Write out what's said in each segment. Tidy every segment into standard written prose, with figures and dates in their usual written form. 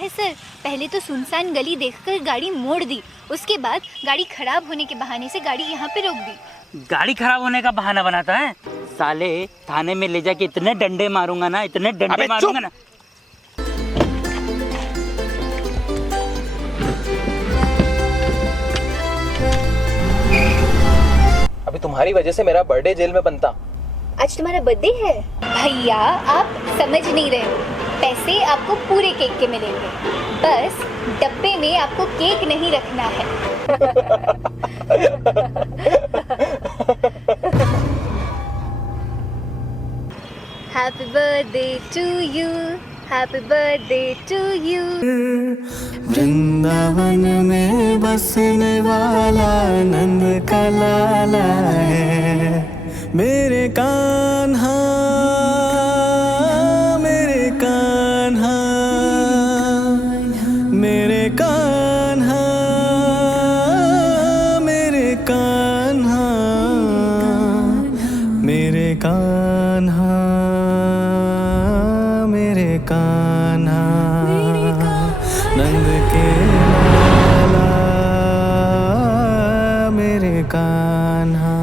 है सर, पहले तो सुनसान गली देखकर गाड़ी मोड़ दी, उसके बाद गाड़ी खराब होने के बहाने से गाड़ी यहाँ पे रोक दी। गाड़ी खराब होने का बहाना बनाता है? साले थाने में ले जाके इतने डंडे मारूंगा ना, इतने डंडे मारूंगा ना। अभी तुम्हारी वजह से मेरा बर्थडे जेल में बनता। आज तुम्हारा बर्थडे है? भैया आप समझ नहीं रहे हो, पैसे आपको पूरे केक के मिलेंगे, बस डब्बे में आपको केक नहीं रखना है। Happy birthday to you, happy birthday to you. Vrindavan में बसने वाला नंद का लाला है, मेरे कान्हा मेरे कान्हा मेरे कान्हा मेरे कान्हा मेरे कान्हा मेरे कान्हा नंद के लाला मेरे कान्हा।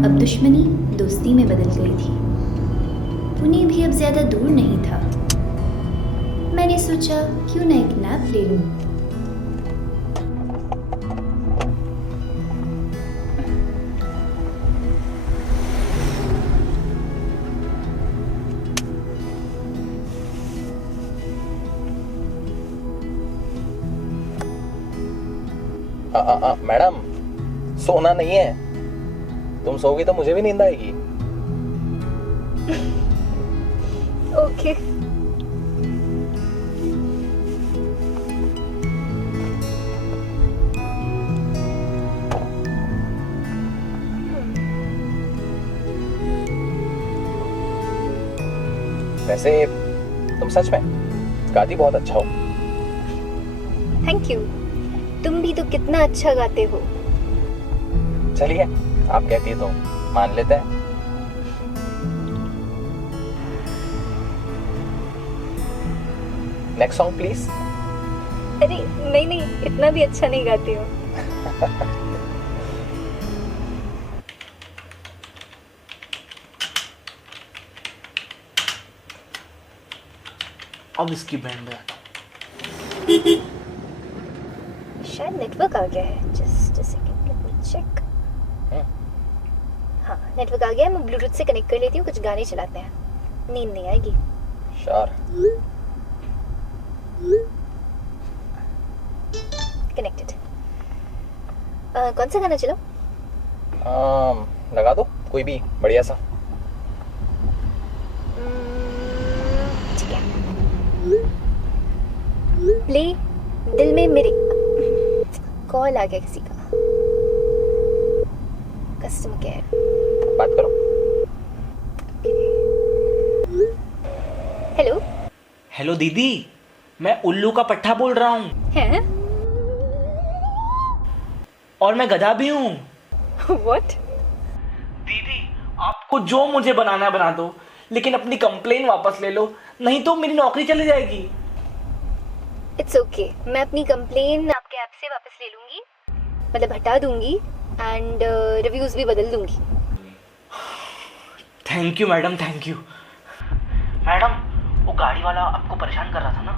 अब दुश्मनी दोस्ती में बदल गई थी। पुणे भी अब ज्यादा दूर नहीं था। मैंने सोचा क्यों ना एक नैप ले लूं। मैडम, सोना नहीं है, तुम सोगी तो मुझे भी नींद आएगी। ओके। वैसे तुम सच में गाती बहुत अच्छा हो। Thank you. तुम भी तो कितना अच्छा गाते हो। चलिए, आप कहती है तो मान लेते हैं। Next song please. अरे नहीं नहीं, इतना भी अच्छा नहीं गाती हो। अब इसकी बैंड बजाता हूँ। शायद नेटवर्क आ गया है। Just a second, let me check. हाँ, नेटवर्क आ गया है। मैं ब्लूटूथ से कनेक्ट कर लेती हूँ, कुछ गाने चलाते हैं, नींद नहीं आएगी। श्योर। कनेक्टेड। कौन सा गाना चलाऊं? लगा दो कोई भी बढ़िया सा। ठीक है। प्ले दिल में मेरे। कॉल आ गया किसी का। Customer care. बात करो। हेलो। हेलो दीदी, मैं उल्लू का पट्टा बोल रहा हूँ। हैं? और मैं गधा भी हूँ। What? दीदी, आपको जो मुझे बनाना है बना दो, लेकिन अपनी कंप्लेन वापस ले लो, नहीं तो मेरी नौकरी चली जाएगी। इट्स ओके, मैं अपनी कंप्लेन आपके ऐप से वापस ले लूंगी, मतलब हटा दूंगी, एंड रिव्यूज भी बदल दूंगी। Thank you madam, thank you. Madam, वो गाड़ी वाला आपको परेशान कर रहा था ना?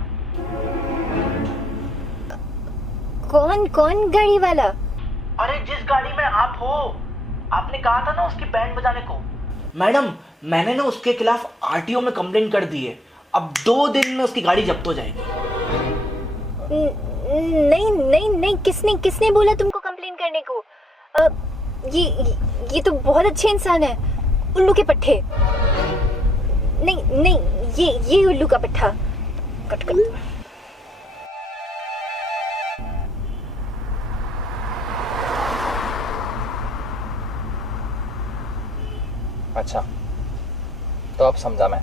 कौन कौन गाड़ी वाला? अरे जिस गाड़ी में आप हो, आपने कहा था ना उसकी बैंड बजाने को। मैडम, मैंने ना उसके खिलाफ आरटीओ में कंप्लेंट कर दी है। अब 2 दिन में उसकी गाड़ी जब्त हो जाएगी। नहीं नहीं नहीं, किसने किसने बोला तुमको कंप्लेन करने को? ये तो बहुत अच्छे इंसान है। उल्लू के पट्टे। नहीं नहीं, ये उल्लू का पट्टा। कट कर। अच्छा, तो अब समझा मैं।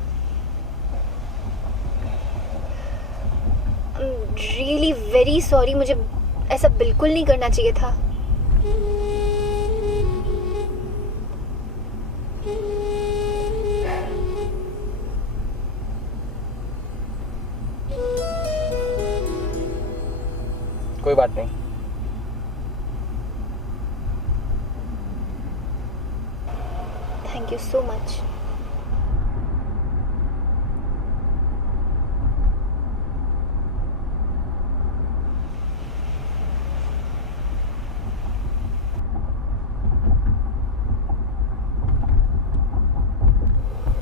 रियली वेरी सॉरी, मुझे ऐसा बिल्कुल नहीं करना चाहिए था। कोई बात नहीं। Thank you so much.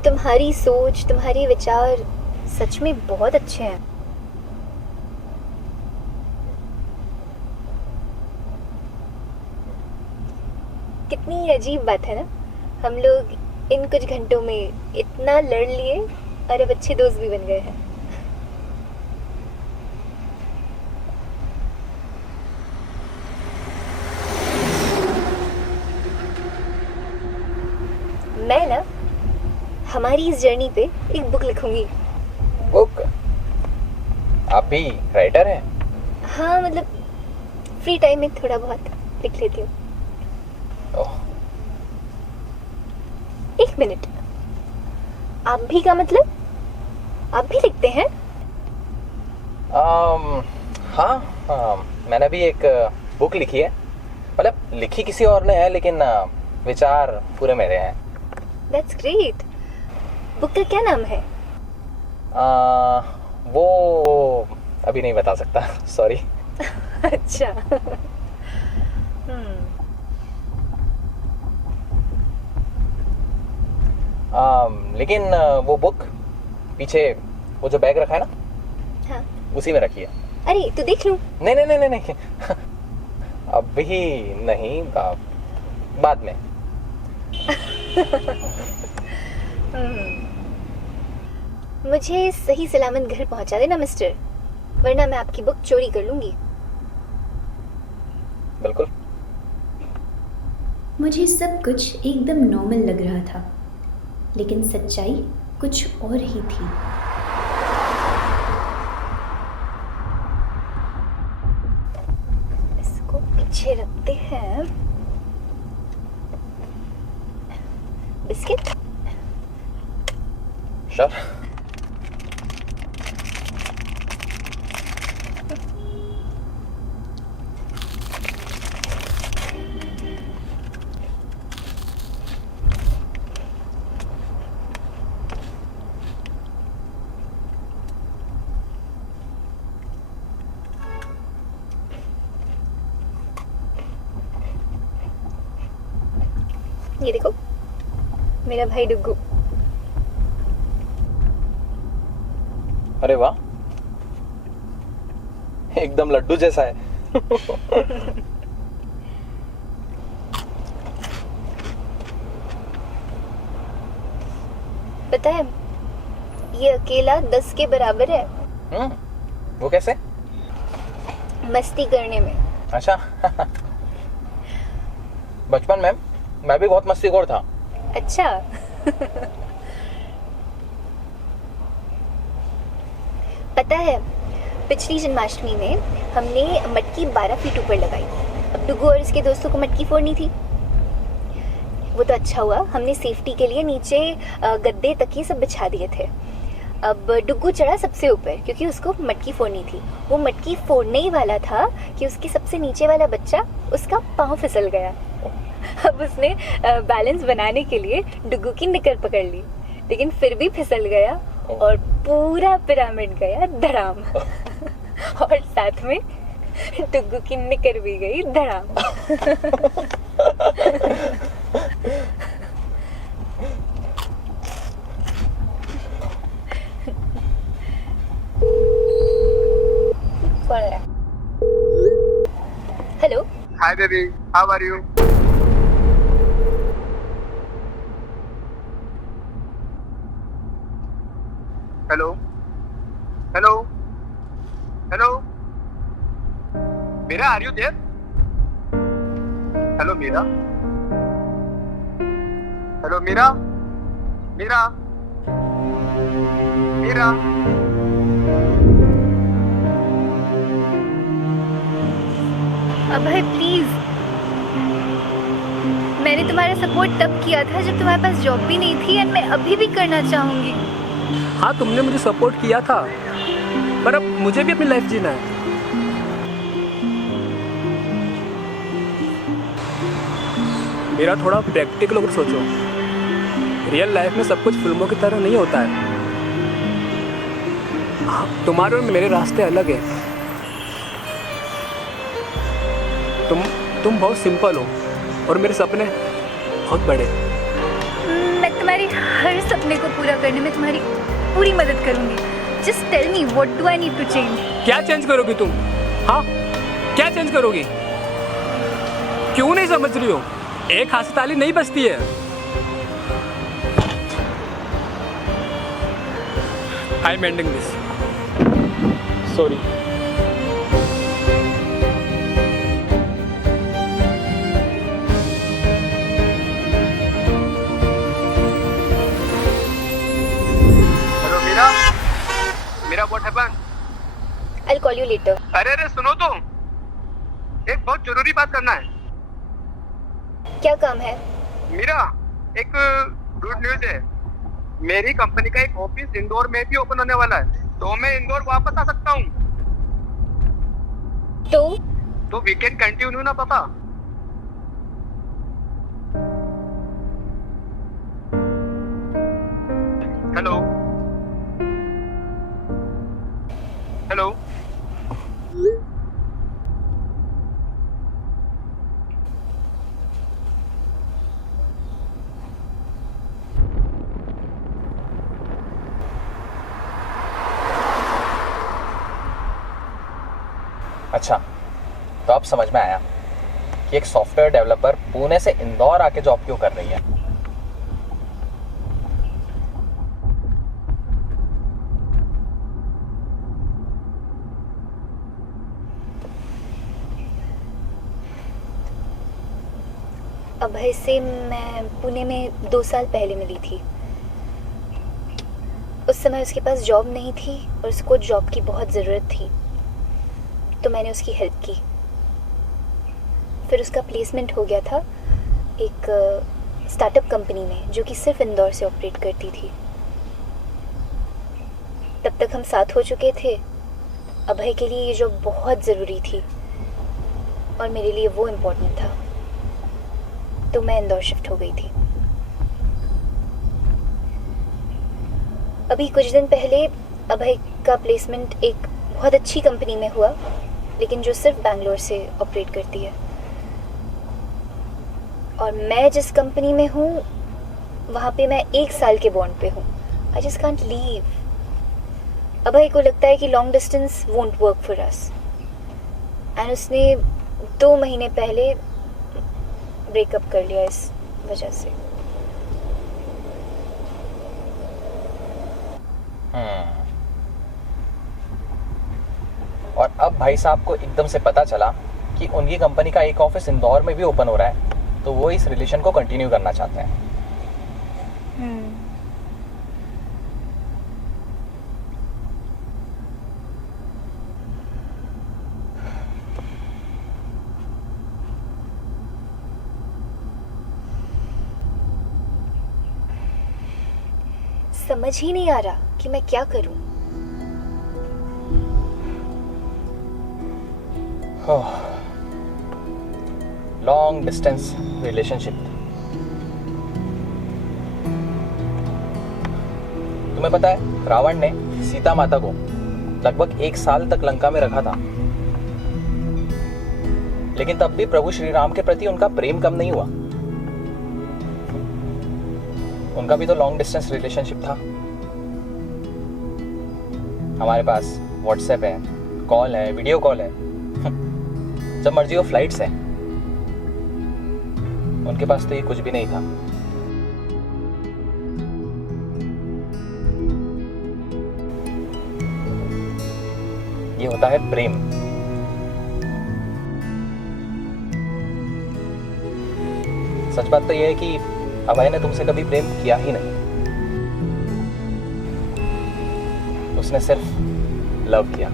तुम्हारी सोच, तुम्हारे विचार सच में बहुत अच्छे हैं। कितनी अजीब बात है ना, हम लोग इन कुछ घंटों में इतना लड़ लिए और अब अच्छे दोस्त भी बन गए हैं। मैं ना हमारी इस जर्नी पे एक बुक लिखूंगी। बुक? आप भी राइटर हैं? हाँ, मतलब फ्री टाइम में थोड़ा बहुत लिख लेती हूँ। ओह, एक मिनट, आप भी का मतलब आप भी लिखते हैं? हाँ, मैंने भी एक बुक लिखी है। मतलब लिखी किसी और ने है, लेकिन विचार पूरे मेरे हैं। That's great. बुक का क्या नाम है? वो अभी नहीं बता सकता, सॉरी। अच्छा। लेकिन वो बुक पीछे वो जो बैग रखा है ना, हाँ। उसी में रखी है। अरे तो देख लूं। नहीं नहीं नहीं नहीं, नहीं। अभी नहीं, बाद में। मुझे सही सलामत घर पहुंचा देना मिस्टर, वरना मैं आपकी बुक चोरी कर लूंगी। बिल्कुल। मुझे सब कुछ एकदम नॉर्मल लग रहा था, लेकिन सच्चाई कुछ और ही थी। इसको पीछे रखते हैं। बिस्किट? श्योर। ये देखो, मेरा भाई डुग्गू। अरे वाह, एकदम लड्डू जैसा है। पता है, ये अकेला 10 के बराबर है वो कैसे? मस्ती करने में। अच्छा। बचपन में मैं भी बहुत मस्तीखोर था। अच्छा। पता है, पिछली जन्माष्टमी में हमने मटकी 12 फीट ऊपर लगाई। अब डुग्गू और इसके दोस्तों को मटकी फोड़नी थी। वो तो अच्छा हुआ, हमने सेफ्टी के लिए नीचे गद्दे तकिए सब बिछा दिए थे। अब डुग्गू चढ़ा सबसे ऊपर, क्योंकि उसको मटकी फोड़नी थी। वो मटकी फोड़ने ही वाला था कि उसके सबसे नीचे वाला बच्चा, उसका पाँव फिसल गया। अब उसने बैलेंस बनाने के लिए डुग्गू की निकर पकड़ ली, लेकिन फिर भी फिसल गया और पूरा पिरामिड गया धड़ाम। और साथ में डुग्गू की निकर भी गई धड़ाम। Hello. Hi baby, how are you? Hello? Hello? Hello? Meera, are you there? Hello Meera? Hello Meera? Meera, Meera, Abhay please, मैंने तुम्हारा सपोर्ट तब किया था जब तुम्हारे पास जॉब भी नहीं थी, एंड मैं अभी भी करना चाहूंगी। हाँ, तुमने मुझे सपोर्ट किया था, पर अब मुझे भी अपनी लाइफ जीना है। मेरा थोड़ा प्रैक्टिकल होकर सोचो। रियल लाइफ में सब कुछ फिल्मों की तरह नहीं होता है। हाँ, तुम्हारे और मेरे रास्ते अलग हैं। तुम बहुत सिंपल हो और मेरे सपने बहुत बड़े। मैं तुम्हारे हर सपने को पूरा करने में तुम्हारी पूरी मदद करूंगी। Just tell me what do I need to change. क्या चेंज करोगी तुम? हाँ, क्या चेंज करोगी? क्यों नहीं समझ रही हो? एक हाथ से ताली नहीं बजती है। I am ending this. Sorry. Hello Meera, Meera what happened? I'll call you later. अरे सुनो तो, एक बहुत जरूरी बात करना है। क्या काम है? मीरा, एक गुड न्यूज है। मेरी कंपनी का एक ऑफिस इंदौर में भी ओपन होने वाला है, तो मैं इंदौर वापस आ सकता हूँ। तो वी कैन कंटिन्यू ना पापा? Hello hello. अच्छा, तो अब समझ में आया कि एक सॉफ्टवेयर डेवलपर पुणे से इंदौर आके जॉब क्यों कर रही है। अभय से मैं पुणे में 2 साल पहले मिली थी। उस समय उसके पास जॉब नहीं थी और उसको जॉब की बहुत ज़रूरत थी, तो मैंने उसकी हेल्प की। फिर उसका प्लेसमेंट हो गया था एक स्टार्टअप कंपनी में, जो कि सिर्फ इंदौर से ऑपरेट करती थी। तब तक हम साथ हो चुके थे। अभय के लिए ये जॉब बहुत ज़रूरी थी और मेरे लिए वो इम्पोर्टेंट था, तो मैं इंदौर शिफ्ट हो गई थी। अभी कुछ दिन पहले अभय का प्लेसमेंट एक बहुत अच्छी कंपनी में हुआ, लेकिन जो सिर्फ बैंगलोर से ऑपरेट करती है। और मैं जिस कंपनी में हूँ वहाँ पे मैं 1 साल के बॉन्ड पे हूँ। I just can't leave. Abhay को लगता है कि long distance won't work for us, and उसने 2 महीने पहले ब्रेकअप कर लिया इस वजह से। और अब भाई साहब को एकदम से पता चला कि उनकी कंपनी का एक ऑफिस इंदौर में भी ओपन हो रहा है, तो वो इस रिलेशन को कंटिन्यू करना चाहते हैं। समझ ही नहीं आ रहा कि मैं क्या करूं। Long distance relationship. तुम्हें पता है, रावण ने सीता माता को लगभग 1 साल तक लंका में रखा था, लेकिन तब भी प्रभु श्री राम के प्रति उनका प्रेम कम नहीं हुआ। उनका भी तो लॉन्ग डिस्टेंस रिलेशनशिप था। हमारे पास व्हाट्सएप है, कॉल है, वीडियो कॉल है, जब मर्जी हो फ्लाइट्स है। उनके पास तो ये कुछ भी नहीं था। ये होता है प्रेम। सच बात तो यह है कि अभय ने तुमसे कभी प्रेम किया ही नहीं। उसने सिर्फ लव किया,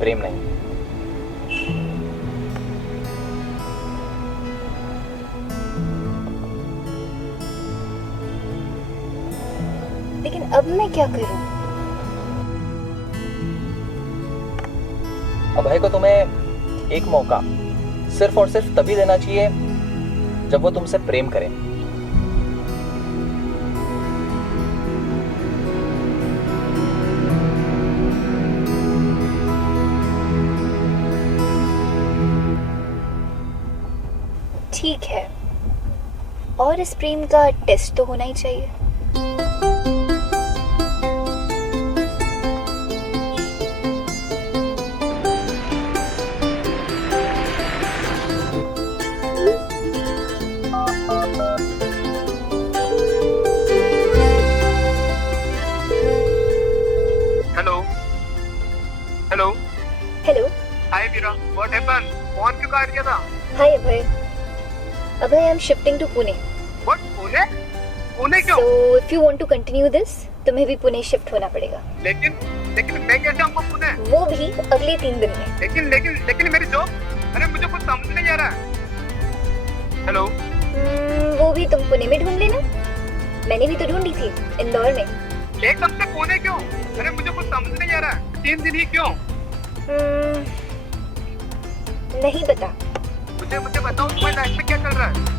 प्रेम नहीं। लेकिन अब मैं क्या करूं? अभय को तुम्हें एक मौका सिर्फ और सिर्फ तभी देना चाहिए जब वो तुमसे प्रेम करे। ठीक है, और इस प्रेम का टेस्ट तो होना ही चाहिए। Hello hello hello. Hi Meera, what happened? Phone क्यों काट दिया था? Hi Abhay. Abhay, I am shifting to Pune. What? Pune? Pune क्यों? So if you want to continue this, तुम्हें भी पुणे शिफ्ट होना पड़ेगा। लेकिन लेकिन मैं कैसे आऊंगा पुणे? वो भी अगले 3 दिन में। लेकिन लेकिन लेकिन मेरी जॉब, अरे मुझे कुछ समझ नहीं आ रहा है। हेलो, वो भी तुम पुणे में ढूंढ लेना। मैंने भी तो ढूंढी थी इंदौर में। एकदम से पुणे क्यों? अरे मुझे कुछ समझ नहीं आ रहा है, 3 दिन ही क्यों? नहीं पता। मुझे बताओ तुम्हारी लाइफ में क्या चल रहा है?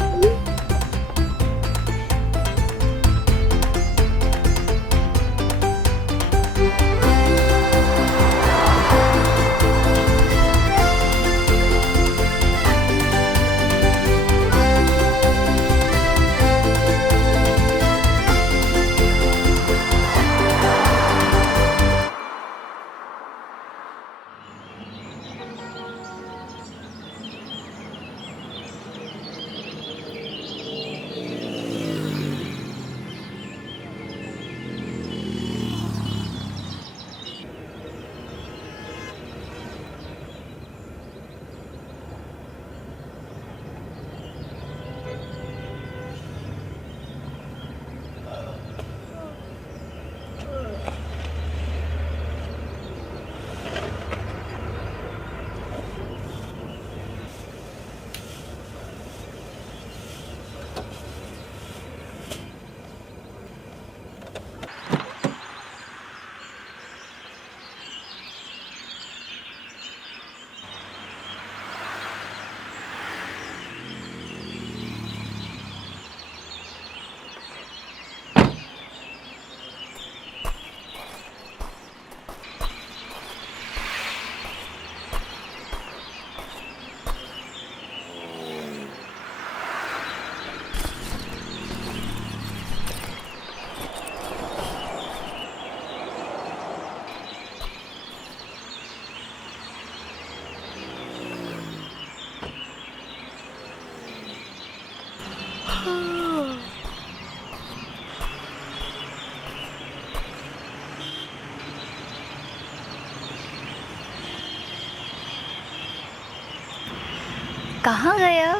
कहाँ गया?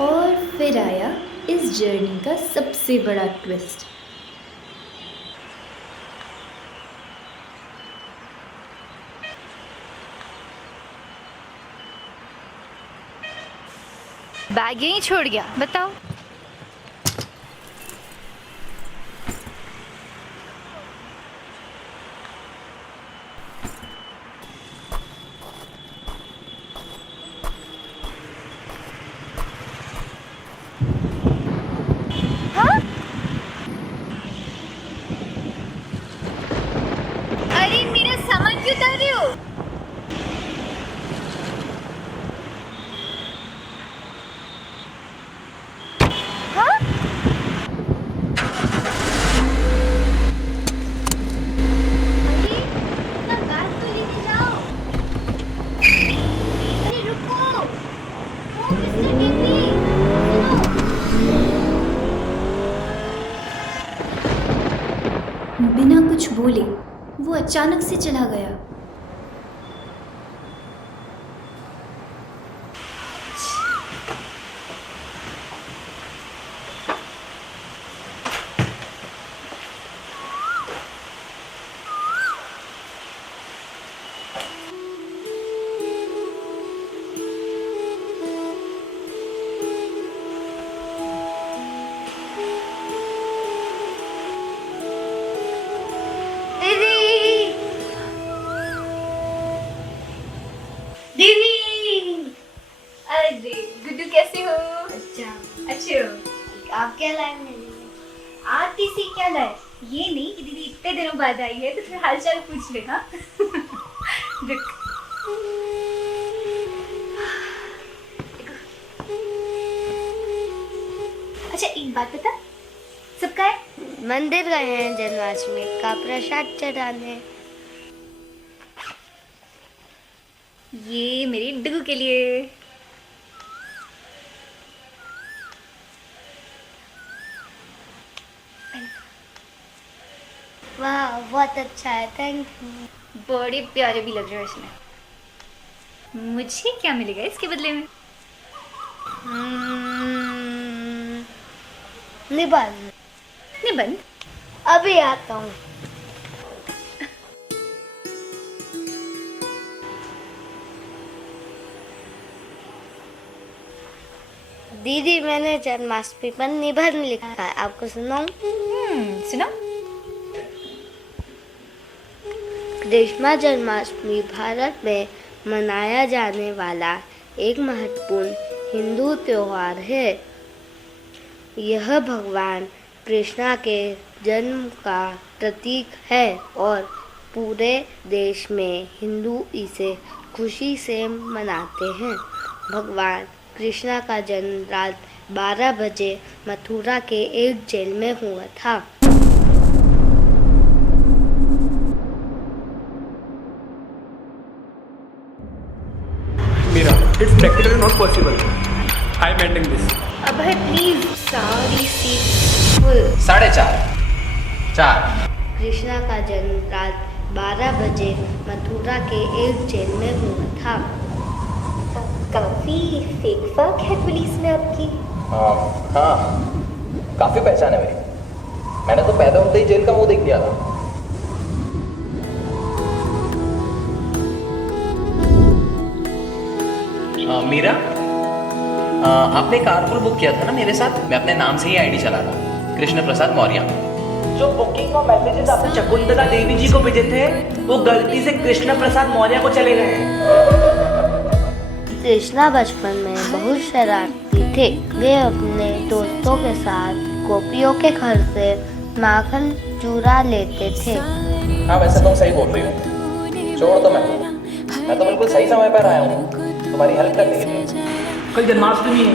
और फिर आया इस जर्नी का सबसे बड़ा ट्विस्ट। बैग यहीं छोड़ गया, बताओ। हाँ? अरे मेरा सामान क्यों उतार रहे हो? बिना कुछ बोले वो अचानक से चला गया। गुड्डू कैसे हो? अच्छे हो? आप क्या लाए मेरे लिए? आती सी क्या लाए? ये नहीं कि दीदी इतने दिनों बाद आई है तो फिर हालचाल पूछ ले। हाँ रुक। अच्छा एक बात बता, सबका है? मंदिर गए हैं जन्माष्टमी का प्रसाद चढ़ाने। ये मेरी डुगू के लिए। वाह बहुत अच्छा है, थैंक यू। बड़े प्यारे भी लग रहे हो इसमें। मुझे क्या मिलेगा इसके बदले में? निबंध। निबंध? अभी आता हूँ। दीदी मैंने जन्माष्टमी पर निबंध लिखा है, आपको सुनाऊं? सुनाओ। कृष्ण जन्माष्टमी भारत में मनाया जाने वाला एक महत्वपूर्ण हिंदू त्योहार है। यह भगवान कृष्ण के जन्म का प्रतीक है और पूरे देश में हिंदू इसे खुशी से मनाते हैं। भगवान कृष्ण का जन्म रात 12 बजे मथुरा के एक जेल में हुआ था। Mira, it's practically not possible. I'm ending this. अब है प्लीज सारी सीट फुल। 4:30 कृष्णा का जन्म रात 12 बजे मथुरा के एक जेल में हुआ था। काफी फेक फक है पुलिस में आपकी। हाँ काफी पहचान है मेरी। मैंने तो पैदा होते ही जेल का मुंह देख लिया था। मीरा, आपने कारपूल बुक किया था ना मेरे साथ? मैं अपने नाम से ही आईडी चला था, कृष्ण प्रसाद मौर्य। जो बुकिंग और मैसेजेस आपने शकुंतला देवी जी को भेजे थे वो गलती से कृष्ण प्रसाद मौर्य को चले गए हैं। कृष्णा बचपन में बहुत शरारती थे। वे अपने दोस्तों के साथ गोपियों के घर से माखन चुरा लेते थे। हाँ वैसे तुम सही बोल रही हो। छोड़ दो, मैं तो बिल्कुल सही समय पर आया हूँ तुम्हारी हेल्प करने के लिए। कल जन्माष्टमी है।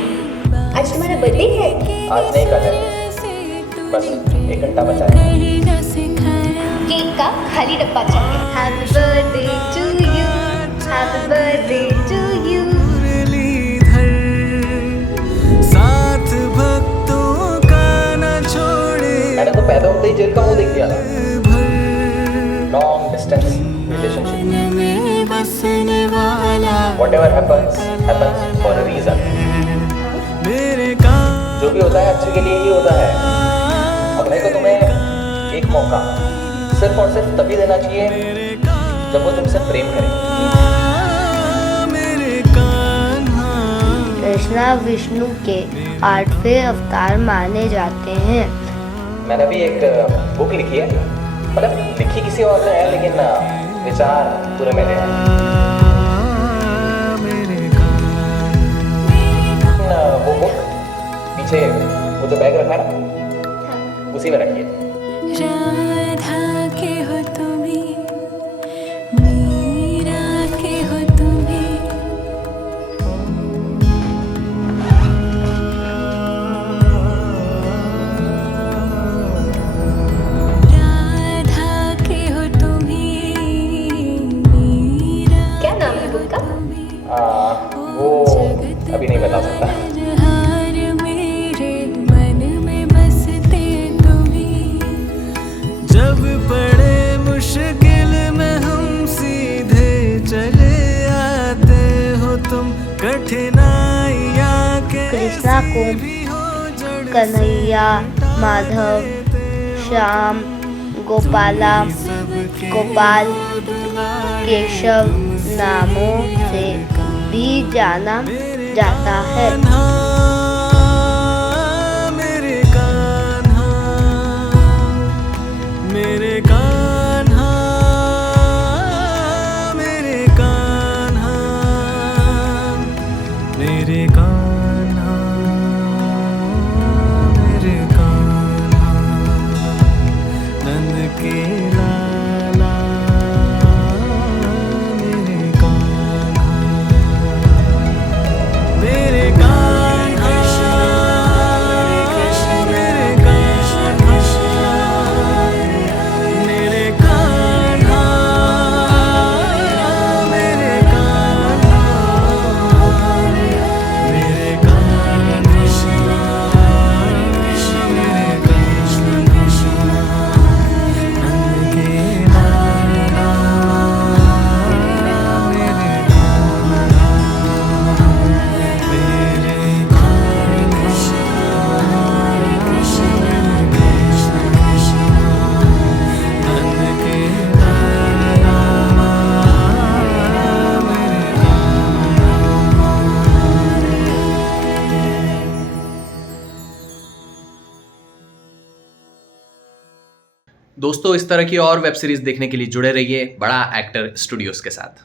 आज तुम्हारा बर्थडे है? आज नहीं कल है, बस 1 घंटा बचा है। केक का खाली डब्बा चाहिए। Happy birthday to you, happy birthday to you. Murlidhar साथ भक्तों का न छोड़े। मैंने तो पैदा होते ही जेल का मुंह देख लिया था। Long distance relationship. बसने वाला Whatever happens for a reason. मेरे कान जो भी होता है अच्छे के लिए ही होता है। अब नहीं तो तुम्हें एक मौका सिर्फ और सिर्फ तभी देना चाहिए जब वो तुमसे प्रेम करे। मेरे कान्हा कृष्णा विष्णु के 8वें अवतार माने जाते हैं। मैंने भी एक बुक लिखी है, मतलब लिखी किसी और ने है लेकिन विचार पूरे मेरे हैं। वो बुक पीछे वो जो बैग रखा है ना उसी में रखिए। राधा के हो तुम्हें, मीरा के हो तुम्हें। राधा के हो तुम्हें, मीरा। क्या नाम है बुक का? वो अभी नहीं बता सकता। हार मेरे मन में बसते तुम्हें। कन्हैया, माधव, श्याम, गोपाला, गोपाल, केशव नामों से भी जाना जाता है। मेरे कान्हा, मेरे कान्हा, मेरे कान्हा, मेरे कान्हा, मेरे कान्हा, नंद के लाला, मेरे कान्हा, मेरे कान्हा, मेरे कान्हा, मेरे कान्हा, मेरे कान्हा, मेरे कान्हा, मेरे नंद के लाला, मेरे कान्हा, मेरे नंद के लाला, मेरे दोस्तों, इस तरह की और वेब सीरीज देखने के लिए जुड़े रहिए बड़ा एक्टर स्टूडियोज के साथ।